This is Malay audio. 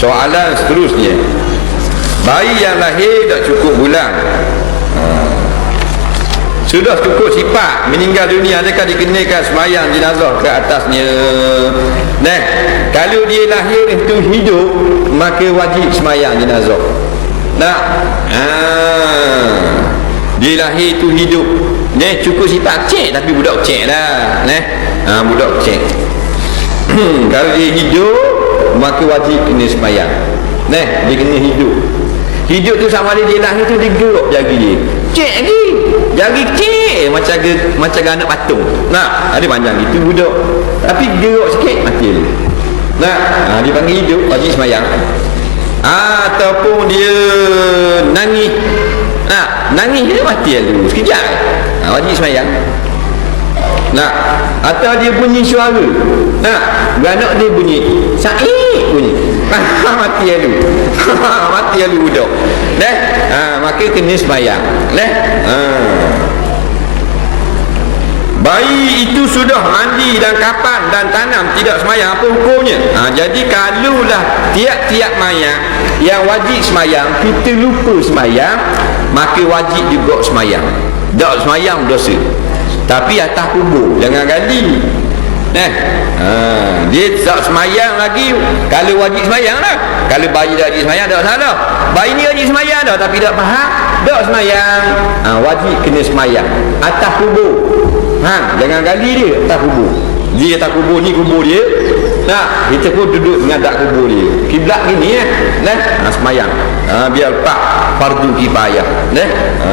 soalan seterusnya. Bayi yang lahir tak cukup bulan. Ha. sudah cukup sifat meninggal dunia adakah dikenakan semayang jenazah ke atasnya? Nah kalau dia lahir itu hidup maka wajib semayang jenazah. Nak ha. dia lahir itu hidup. Nah cukup sifat cek tapi budak cek lah. Nah ha, budak cek. Kalau dia hidup maka wajib kena semayang. Nah dia kena hidup. Hidup tu sama ada dia lahir tu dia gerok jari dia. Cek lagi jari kecil macam macam anak patung. Nah ada panjang gitu budak tapi gerok sikit mati. Dia nah ha, dia panggil hidup wajib semayang. Ataupun dia nangis. Nah nangis dia mati dulu sekejap. Ha, wajib semayang Nah, atau dia bunyi suara. Nah, beranak dia bunyi saik bunyi. Ha, mati lalu. mati lalu budak. Neh, ha, maka kena sembahyang. Neh. Ha. Bayi itu sudah mandi dan kapan dan tanam tidak semayang apa hukumnya? Ha, jadi kalaulah tiap-tiap mayat yang wajib semayang kita lupa semayang maka wajib juga semayang. Tak semayang dosa tapi atas kubur jangan gali eh ha, dia tak semayang lagi kalau wajib semayang lah kalau bayi dah wajib semayang tak salah bayi ni wajib semayang dah tapi tak faham tak semayang ha, wajib kena semayang atas kubur ha, jangan gali dia atas kubur dia atas kubur ni kubur dia Nah, kita pun duduk dengan dak kubur dia. Kiblat gini ya. Nah, ha, semayang. Ha, biar pak fardu kifayah. Nah. Ha.